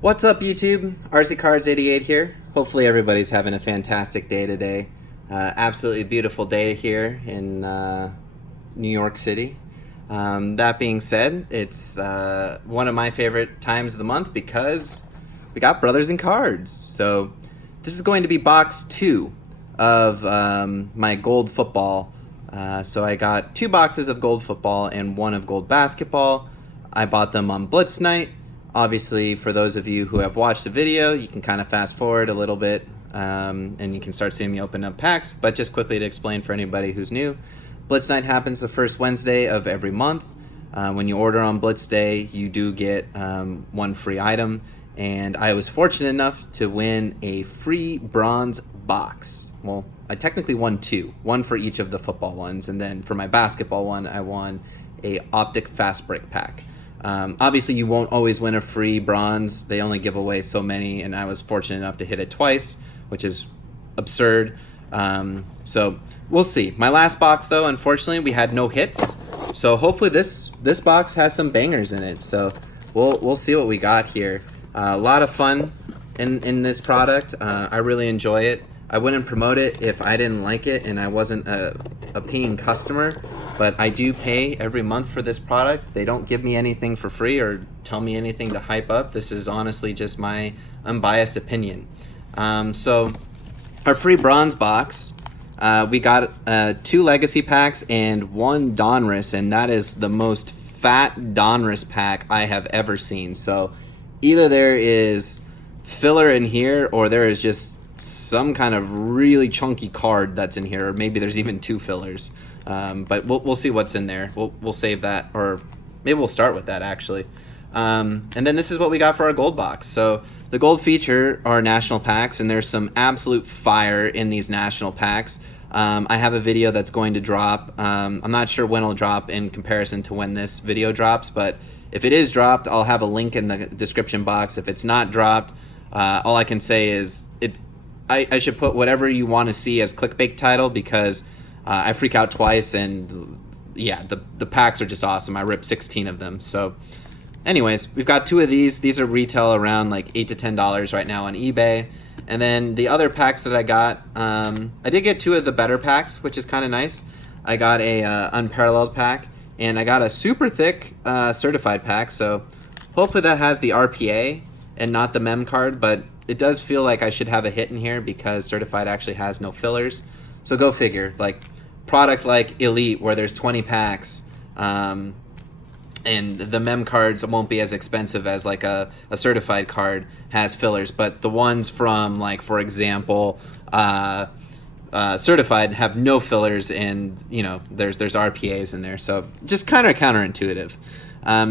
What's up, YouTube? RC Cards 88 here. Hopefully everybody's having a fantastic day today. Absolutely beautiful day here in New York City. That being said, it's one of my favorite times of the month because we got Brothers in Cards. So this is going to be box 2 of my gold football. So I got 2 boxes of gold football and 1 of gold basketball. I bought them on Blitz Night. Obviously, for those of you who have watched the video, you can kind of fast forward a little bit and you can start seeing me open up packs. But just quickly to explain for anybody who's new, Blitz Night happens the first Wednesday of every month. When you order on Blitz Day, you do get 1 free item. And I was fortunate enough to win a free bronze box. Well, I technically won 2. 1 for each of the football ones. And then for my basketball one, I won a Optic Fast Break pack. Obviously, you won't always win a free bronze. They only give away so many, and I was fortunate enough to hit it twice, which is absurd. So we'll see. My last box, though, unfortunately, we had no hits. So hopefully this box has some bangers in it. So we'll see what we got here. A lot of fun in this product. I really enjoy it. I wouldn't promote it if I didn't like it and I wasn't a paying customer, but I do pay every month for this product. They don't give me anything for free or tell me anything to hype up. This is honestly just my unbiased opinion. So our free bronze box, we got 2 legacy packs and 1 Donruss, and that is the most fat Donruss pack I have ever seen. So either there is filler in here or there is just some kind of really chunky card that's in here, or maybe there's even 2 fillers. But we'll see what's in there. We'll save that, or maybe we'll start with that actually. And then this is what we got for our gold box. So the gold feature are national packs, and there's some absolute fire in these national packs. I have a video that's going to drop. I'm not sure when it'll drop in comparison to when this video drops, but if it is dropped, I'll have a link in the description box. If it's not dropped, all I can say is I should put whatever you want to see as clickbait title, because I freak out twice, and yeah, the packs are just awesome. I ripped 16 of them. So anyways, we've got 2 of these. These are retail around like $8 to $10 right now on eBay. And then the other packs that I got, I did get 2 of the better packs, which is kind of nice. I got a unparalleled pack, and I got a super thick certified pack. So hopefully that has the RPA and not the mem card, but it does feel like I should have a hit in here because certified actually has no fillers. So go figure. Like product like Elite, where there's 20 packs, and the mem cards won't be as expensive as like a certified card has fillers, but the ones from, like, for example, certified have no fillers, and you know there's RPAs in there, so just kind of counterintuitive.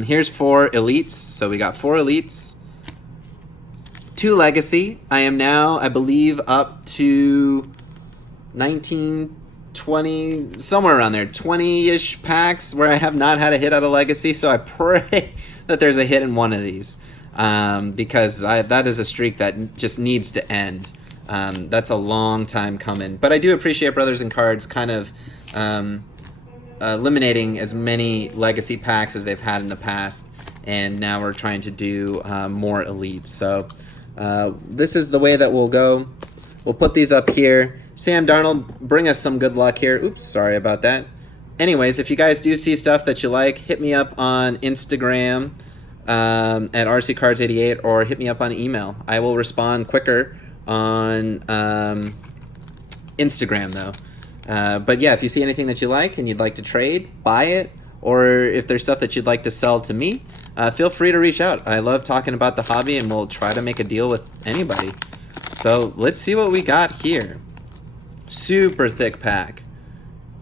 Here's 4 elites. So we got 4 elites, 2 legacy. I am now, I believe, up to 19, 20, somewhere around there, 20-ish packs where I have not had a hit out of legacy. So I pray that there's a hit in one of these, because that is a streak that just needs to end. That's a long time coming. But I do appreciate Brothers in Cards kind of eliminating as many legacy packs as they've had in the past, and now we're trying to do more elite. So this is the way that we'll go. We'll put these up here. Sam Darnold, bring us some good luck here. Oops, sorry about that. Anyways, if you guys do see stuff that you like, hit me up on Instagram at RCCards88, or hit me up on email. I will respond quicker on Instagram, though. But yeah, if you see anything that you like and you'd like to trade, buy it, or if there's stuff that you'd like to sell to me, feel free to reach out. I love talking about the hobby, and we'll try to make a deal with anybody. So let's see what we got here. Super thick pack,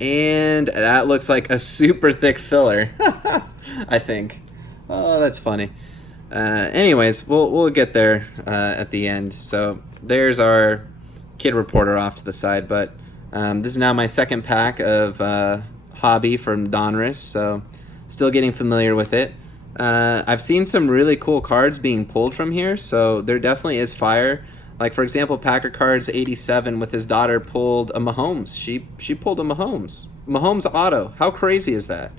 and that looks like a super thick filler. I think. Oh, that's funny. Anyways, we'll get there at the end. So there's our kid reporter off to the side, but this is now my second pack of hobby from Donruss, so still getting familiar with it. I've seen some really cool cards being pulled from here, so there definitely is fire. Like, for example, Packer Cards 87 with his daughter pulled a Mahomes. She pulled a Mahomes auto. How crazy is that?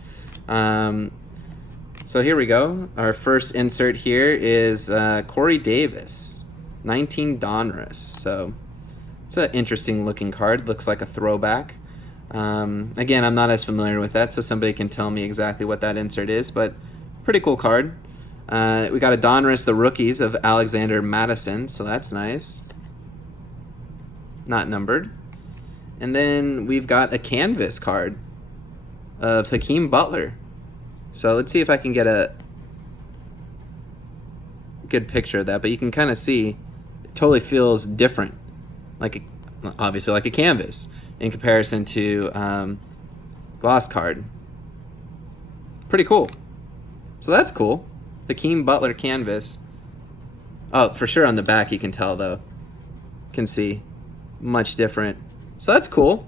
So here we go. Our first insert here is Corey Davis, 19 Donruss. So it's an interesting looking card. Looks like a throwback. Again, I'm not as familiar with that, so somebody can tell me exactly what that insert is, but pretty cool card. We got a Donruss, the rookies of Alexander Madison, so that's nice. Not numbered. And then we've got a canvas card of Hakeem Butler. So let's see if I can get a good picture of that, but you can kind of see it totally feels different, obviously like a canvas in comparison to gloss card. Pretty cool. So that's cool. Hakeem Butler canvas. Oh, for sure on the back you can tell though. Can see much different. So that's cool.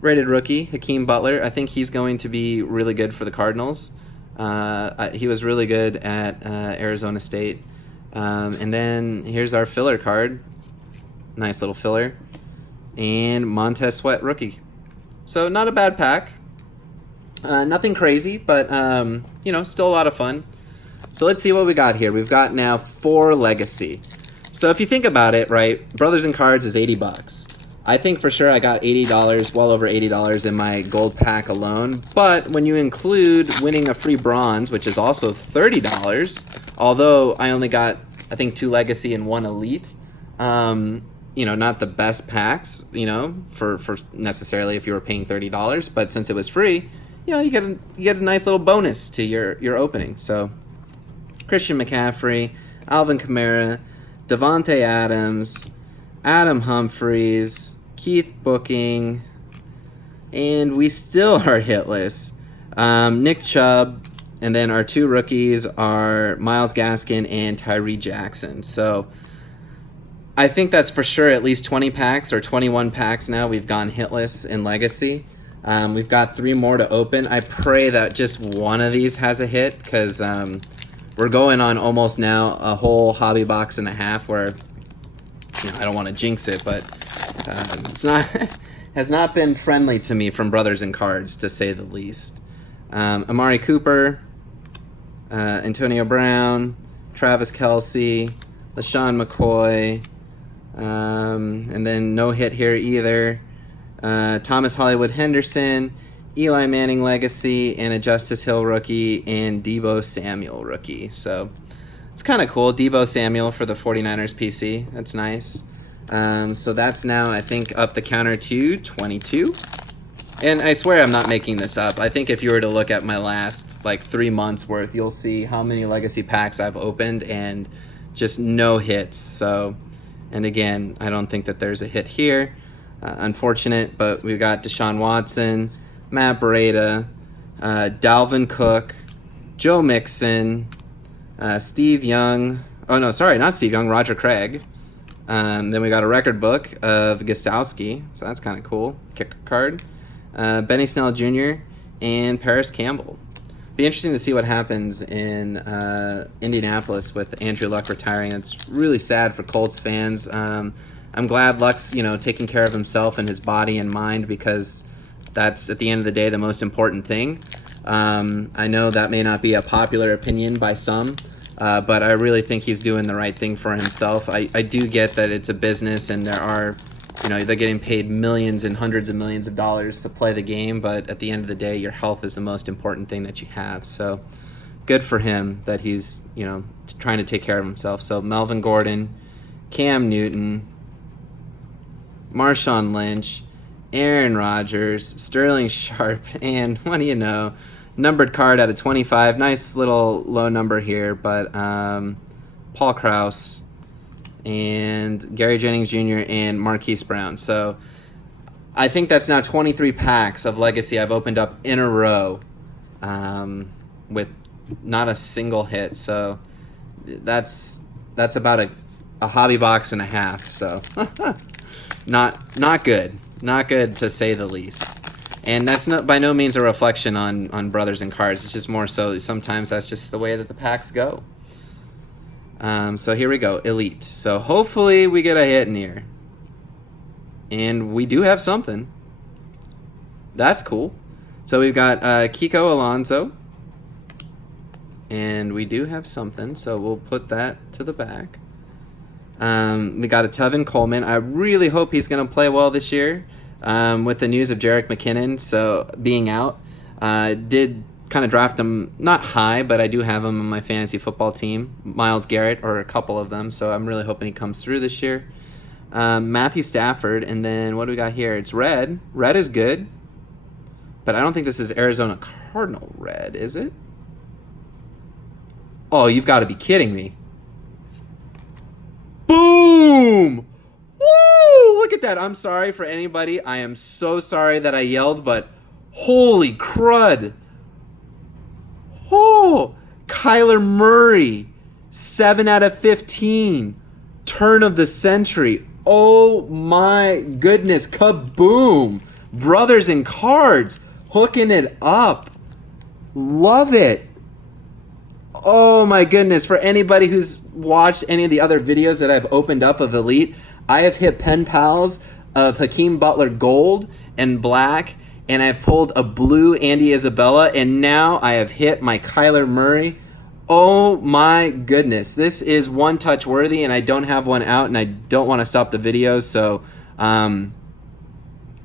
Rated rookie, Hakeem Butler. I think he's going to be really good for the Cardinals. He was really good at Arizona State. And then here's our filler card. Nice little filler. And Montez Sweat rookie. So not a bad pack. Nothing crazy, but still a lot of fun. So let's see what we got here. We've got now 4 legacy. So if you think about it, right, Brothers and Cards is $80. I think for sure I got $80, well over $80 in my gold pack alone. But when you include winning a free bronze, which is also $30, although I only got, I think, 2 legacy and 1 elite, not the best packs, for necessarily if you were paying $30. But since it was free, you get a nice little bonus to your opening. So Christian McCaffrey, Alvin Kamara, Devontae Adams, Adam Humphries, Keith Booking, and we still are hitless. Nick Chubb, and then our 2 rookies are Myles Gaskin and Tyree Jackson. So I think that's for sure at least 20 packs or 21 packs now we've gone hitless in Legacy. We've got 3 more to open. I pray that just one of these has a hit, because we're going on almost now a whole hobby box and a half where I don't want to jinx it, but it's not has not been friendly to me from Brothers and Cards, to say the least. Amari Cooper, Antonio Brown, Travis Kelce, LaShawn McCoy, and then no hit here either. Thomas Hollywood Henderson, Eli Manning legacy, and a Justice Hill rookie, and Deebo Samuel rookie. So it's kind of cool. Deebo Samuel for the 49ers PC. That's nice. So that's now, I think, up the counter to 22. And I swear I'm not making this up. I think if you were to look at my last 3 months worth, you'll see how many legacy packs I've opened and just no hits. So, and again, I don't think that there's a hit here. Unfortunate, but we've got Deshaun Watson, Matt Breida, Dalvin Cook, Joe Mixon, Steve Young. Oh, no, sorry, not Steve Young, Roger Craig. Then we got a record book of Gostowski, so that's kind of cool. Kicker card. Benny Snell Jr. and Paris Campbell. Be interesting to see what happens in Indianapolis with Andrew Luck retiring. It's really sad for Colts fans. I'm glad Luck's taking care of himself and his body and mind, because that's, at the end of the day, the most important thing. I know that may not be a popular opinion by some, but I really think he's doing the right thing for himself. I do get that it's a business and there are, they're getting paid millions and hundreds of millions of dollars to play the game, but at the end of the day, your health is the most important thing that you have. So good for him that he's, trying to take care of himself. So Melvin Gordon, Cam Newton, Marshawn Lynch, Aaron Rodgers, Sterling Sharp, and what do you know, numbered card out of 25. Nice little low number here, but Paul Krause and Gary Jennings Jr. and Marquise Brown. So I think that's now 23 packs of Legacy I've opened up in a row with not a single hit. So that's about a hobby box and a half. So not good. Not good, to say the least. And that's not by no means a reflection on Brothers and Cards. It's just more so sometimes that's just the way that the packs go. So here we go, Elite. So hopefully we get a hit in here. And we do have something. That's cool. So we've got Kiko Alonso, And we do have something, so we'll put that to the back. We got a Tevin Coleman. I really hope he's going to play well this year with the news of Jerick McKinnon being out. Did kind of draft him not high, but I do have him on my fantasy football team. Myles Garrett, or a couple of them, so I'm really hoping he comes through this year. Matthew Stafford, and then what do we got here? It's red. Red is good, but I don't think this is Arizona Cardinal red, is it? Oh, you've got to be kidding me. Boom! Woo! Look at that. I'm sorry for anybody. I am so sorry that I yelled, but holy crud. Oh, Kyler Murray, 7 out of 15. Turn of the century. Oh my goodness. Kaboom. Brothers in cards. Hooking it up. Love it. Oh my goodness. For anybody who's watched any of the other videos that I've opened up of Elite, I have hit pen pals of Hakeem Butler gold and black, and I've pulled a blue Andy Isabella, and now I have hit my Kyler Murray. Oh my goodness. This is one touch worthy, and I don't have one out, and I don't want to stop the video, so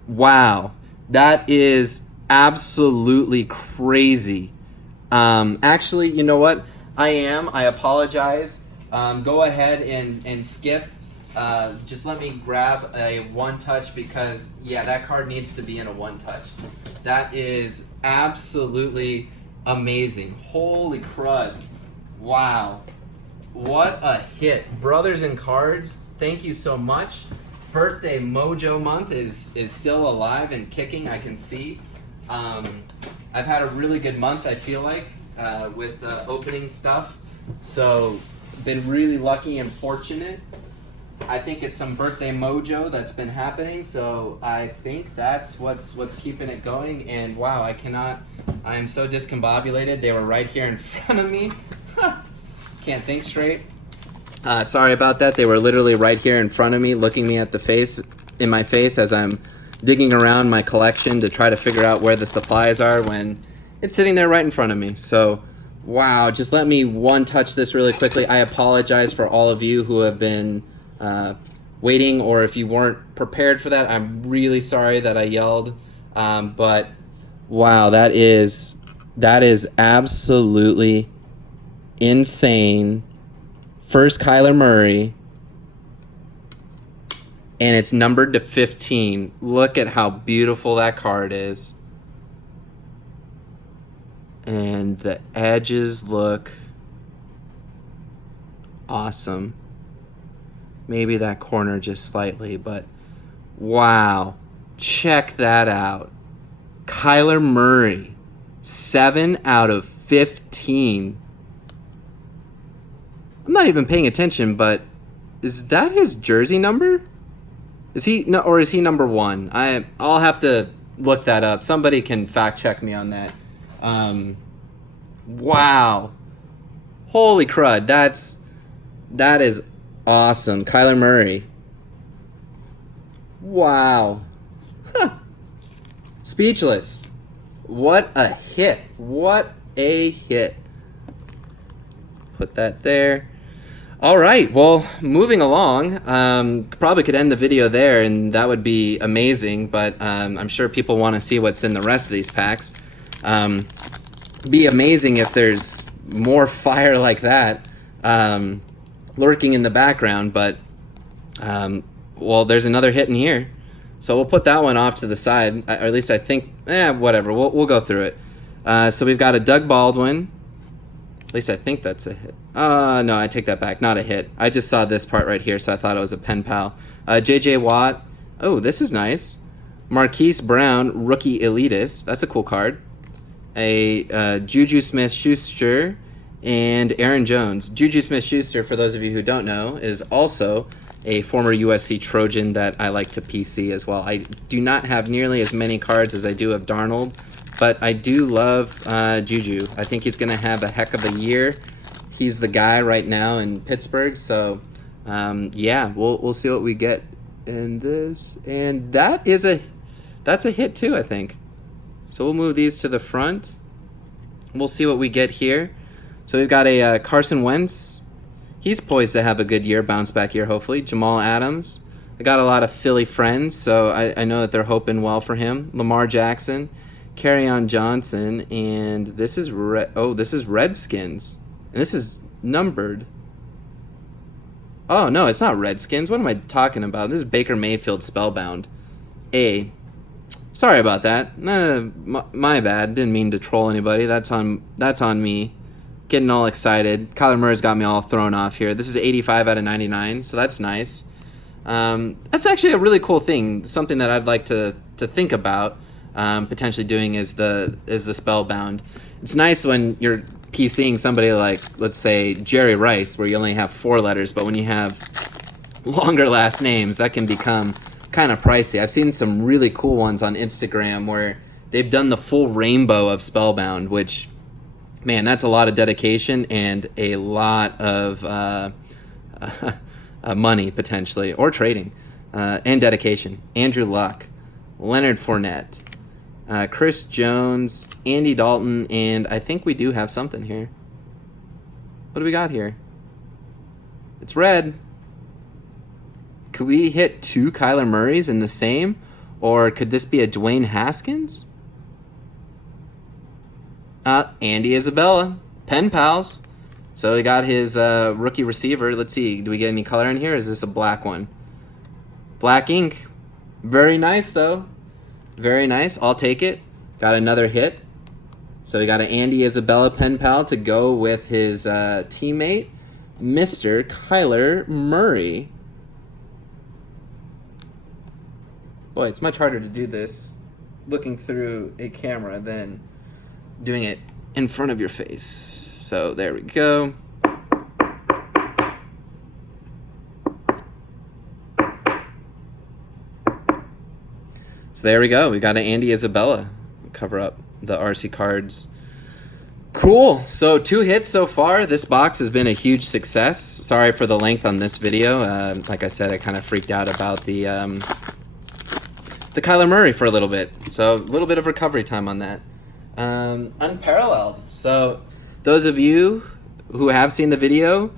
wow. That is absolutely crazy. Actually, you know what? I apologize. Go ahead and skip. Just let me grab a one touch because, yeah, that card needs to be in a one touch. That is absolutely amazing. Holy crud. Wow. What a hit. Brothers in Cards, thank you so much. Birthday Mojo month is still alive and kicking, I can see. I've had a really good month, I feel like, with opening stuff. So, been really lucky and fortunate. I think it's some birthday mojo that's been happening, so I think that's what's keeping it going. And wow, I am so discombobulated. They were right here in front of me. Can't think straight. Sorry about that. They were literally right here in front of me, looking me in my face as I'm digging around my collection to try to figure out where the supplies are when it's sitting there right in front of me. So, wow, just let me one touch this really quickly. I apologize for all of you who have been waiting, or if you weren't prepared for that. I'm really sorry that I yelled. But wow, that is absolutely insane. First Kyler Murray, and it's numbered to 15. Look at how beautiful that card is. And the edges look awesome. Maybe that corner just slightly, but wow. Check that out. Kyler Murray, 7 out of 15. I'm not even paying attention, but is that his jersey number? Is he number 1? I'll have to look that up. Somebody can fact check me on that. Wow. Holy crud. That is awesome. Kyler Murray. Wow. Huh. Speechless. What a hit. What a hit. Put that there. All right, well, moving along, probably could end the video there, and that would be amazing, but I'm sure people want to see what's in the rest of these packs. Be amazing if there's more fire like that lurking in the background, but, well, there's another hit in here, so we'll put that one off to the side, or at least I think, whatever, we'll go through it. So we've got a Doug Baldwin. At least I think that's a hit. No, I take that back. Not a hit. I just saw this part right here, so I thought it was a pen pal. J.J. Watt. Oh, this is nice. Marquise Brown, rookie elitist. That's a cool card. A Juju Smith-Schuster and Aaron Jones. Juju Smith-Schuster, for those of you who don't know, is also a former USC Trojan that I like to PC as well. I do not have nearly as many cards as I do of Darnold, but I do love Juju. I think he's going to have a heck of a year. He's the guy right now in Pittsburgh. So, yeah, we'll see what we get in this. And that's a hit too, I think. So we'll move these to the front. We'll see what we get here. So we've got a Carson Wentz. He's poised to have a good year, bounce back year, hopefully. Jamal Adams. I got a lot of Philly friends, so I know that they're hoping well for him. Lamar Jackson, Kerryon Johnson, and this is this is Redskins, and this is numbered. Oh no, it's not Redskins. What am I talking about? This is Baker Mayfield Spellbound. A. Sorry about that. My bad. Didn't mean to troll anybody. That's on me. Getting all excited. Kyler Murray's got me all thrown off here. This is 85 out of 99, so that's nice. That's actually a really cool thing. Something that I'd like to think about potentially doing is the Spellbound. It's nice when you're PCing somebody like, let's say, Jerry Rice, where you only have 4 letters, but when you have longer last names, that can become kind of pricey. I've seen some really cool ones on Instagram where they've done the full rainbow of Spellbound, which, man, that's a lot of dedication and a lot of money potentially, or trading, and dedication. Andrew Luck, Leonard Fournette, Chris Jones, Andy Dalton, and I think we do have something here. What do we got here? It's red. Could we hit 2 Kyler Murrays in the same? Or could this be a Dwayne Haskins? Andy Isabella, pen pals. So he got his rookie receiver. Let's see, do we get any color in here? Or is this a black one? Black ink. Very nice, though. Very nice. I'll take it. Got another hit. So we got an Andy Isabella pen pal to go with his teammate, Mr. Kyler Murray. Boy, it's much harder to do this looking through a camera than doing it in front of your face. So there we go. So there we go. We got an Andy Isabella. Cover up the RC cards. Cool. So 2 hits so far. This box has been a huge success. Sorry for the length on this video. Like I said, I kind of freaked out about the Kyler Murray for a little bit. So a little bit of recovery time on that. Unparalleled. So those of you who have seen the video,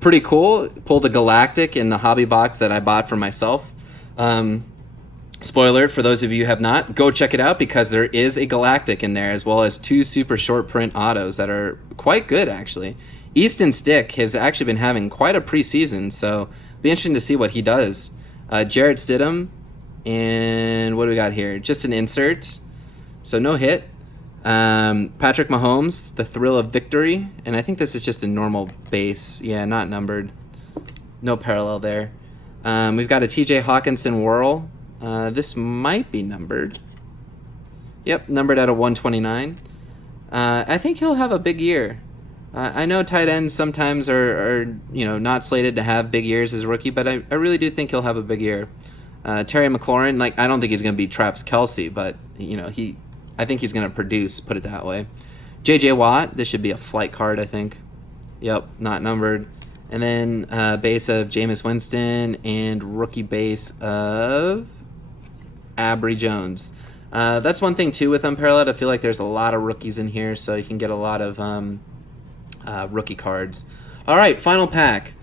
pretty cool. Pulled a Galactic in the hobby box that I bought for myself. Spoiler alert for those of you who have not, go check it out because there is a Galactic in there, as well as 2 super short print autos that are quite good, actually. Easton Stick has actually been having quite a preseason, so it'll be interesting to see what he does. Jarrett Stidham, and what do we got here? Just an insert, so no hit. Patrick Mahomes, the thrill of victory, and I think this is just a normal base. Yeah, not numbered. No parallel there. We've got a TJ Hawkinson whirl. This might be numbered. Yep, numbered at a 129. I think he'll have a big year. I know tight ends sometimes are not slated to have big years as a rookie, but I really do think he'll have a big year. Terry McLaurin, like, I don't think he's going to be Travis Kelce, but I think he's going to produce, put it that way. J.J. Watt, this should be a flight card, I think. Yep, not numbered. And then base of Jameis Winston and rookie base of Abry Jones. That's one thing, too, with Unparalleled. I feel like there's a lot of rookies in here, so you can get a lot of rookie cards. All right, final pack.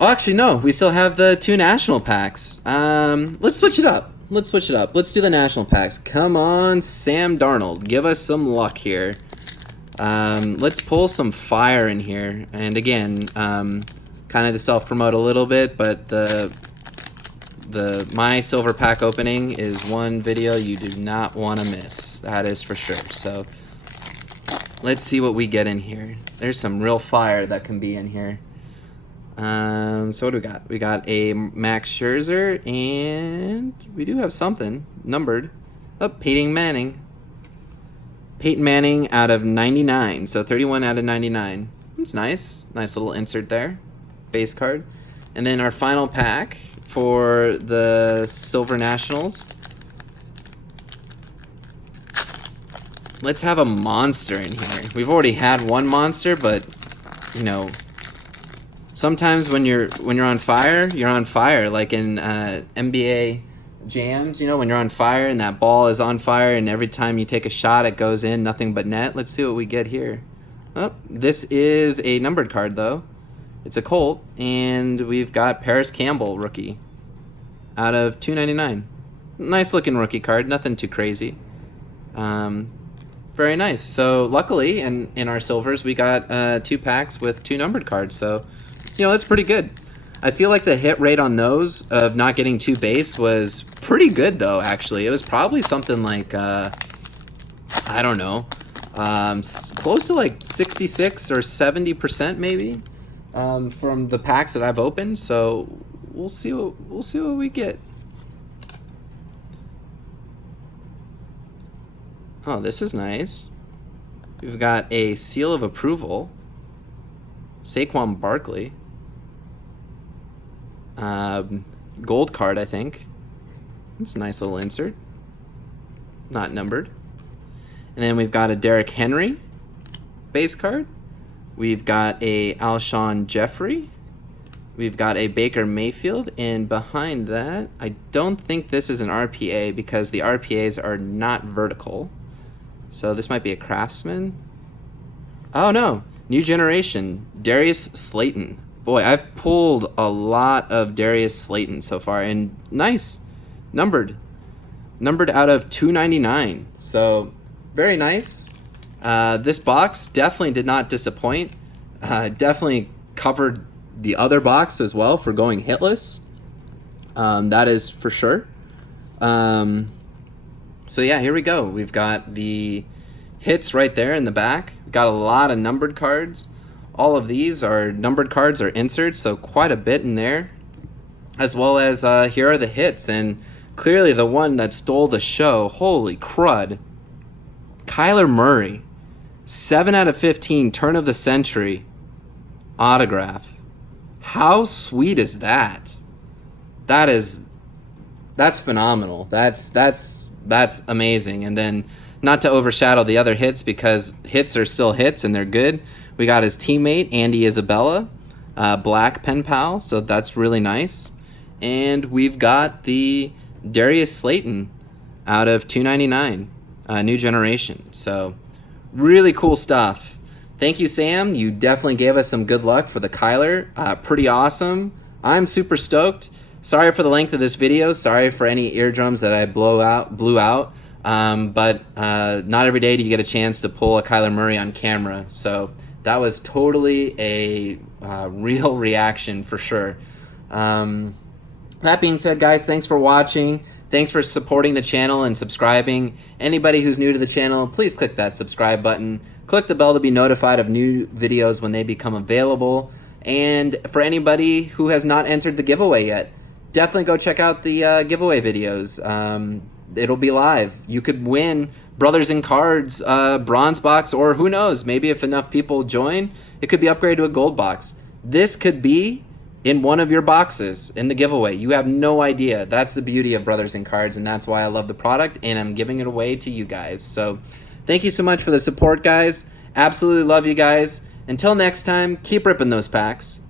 Oh, actually, no. We still have the 2 national packs. Let's switch it up. Let's do the national packs. Come on, Sam Darnold. Give us some luck here. Let's pull some fire in here. And again, kind of to self-promote a little bit, but the my silver pack opening is one video you do not want to miss. That is for sure. So let's see what we get in here. There's some real fire that can be in here. So what do we got? We got a Max Scherzer, and we do have something numbered. Oh, Peyton Manning. Peyton Manning out of 99, so 31 out of 99. That's nice. Nice little insert there. Base card. And then our final pack for the Silver Nationals. Let's have a monster in here. We've already had one monster, but sometimes when you're on fire, you're on fire. Like in NBA jams, when you're on fire and that ball is on fire, and every time you take a shot, it goes in, nothing but net. Let's see what we get here. Oh, this is a numbered card, though. It's a Colt, and we've got Paris Campbell, rookie, out of 299. Nice looking rookie card, nothing too crazy. Very nice. So luckily, in our silvers, we got 2 packs with 2 numbered cards. So, you know, that's pretty good. I feel like the hit rate on those of not getting 2 base was pretty good, though, actually. It was probably something like, I don't know, close to like 66 or 70% maybe from the packs that I've opened. So we'll see what we get. Oh, this is nice. We've got a seal of approval. Saquon Barkley. Gold card, I think. It's a nice little insert. Not numbered. And then we've got a Derrick Henry base card. We've got a Alshon Jeffrey. We've got a Baker Mayfield. And behind that, I don't think this is an RPA because the RPAs are not vertical. So this might be a Craftsman. Oh no, new generation, Darius Slayton. Boy, I've pulled a lot of Darius Slayton so far, and nice, numbered out of 299. So very nice. This box definitely did not disappoint. Definitely covered the other box as well for going hitless. That is for sure. So yeah, here we go. We've got the hits right there in the back. We've got a lot of numbered cards. All of these are numbered cards or inserts, so quite a bit in there. As well as here are the hits, and clearly the one that stole the show, holy crud. Kyler Murray, 7 out of 15, turn of the century, autograph. How sweet is that? That's phenomenal. That's amazing. And then not to overshadow the other hits because hits are still hits and they're good. We got his teammate Andy Isabella, black pen pal, so that's really nice. And we've got the Darius Slayton out of 299, new generation. So really cool stuff. Thank you, Sam. You definitely gave us some good luck for the Kyler. Pretty awesome. I'm super stoked. Sorry for the length of this video. Sorry for any eardrums that I blew out. But not every day do you get a chance to pull a Kyler Murray on camera. So that was totally a real reaction for sure. That being said, guys, thanks for watching. Thanks for supporting the channel and subscribing. Anybody who's new to the channel, please click that subscribe button. Click the bell to be notified of new videos when they become available. And for anybody who has not entered the giveaway yet, definitely go check out the giveaway videos. It'll be live. You could win Brothers in Cards bronze box, or who knows, maybe if enough people join, it could be upgraded to a gold box. This could be in one of your boxes in the giveaway. You have no idea. That's the beauty of Brothers in Cards, and that's why I love the product, and I'm giving it away to you guys. So thank you so much for the support, guys. Absolutely love you guys. Until next time, keep ripping those packs.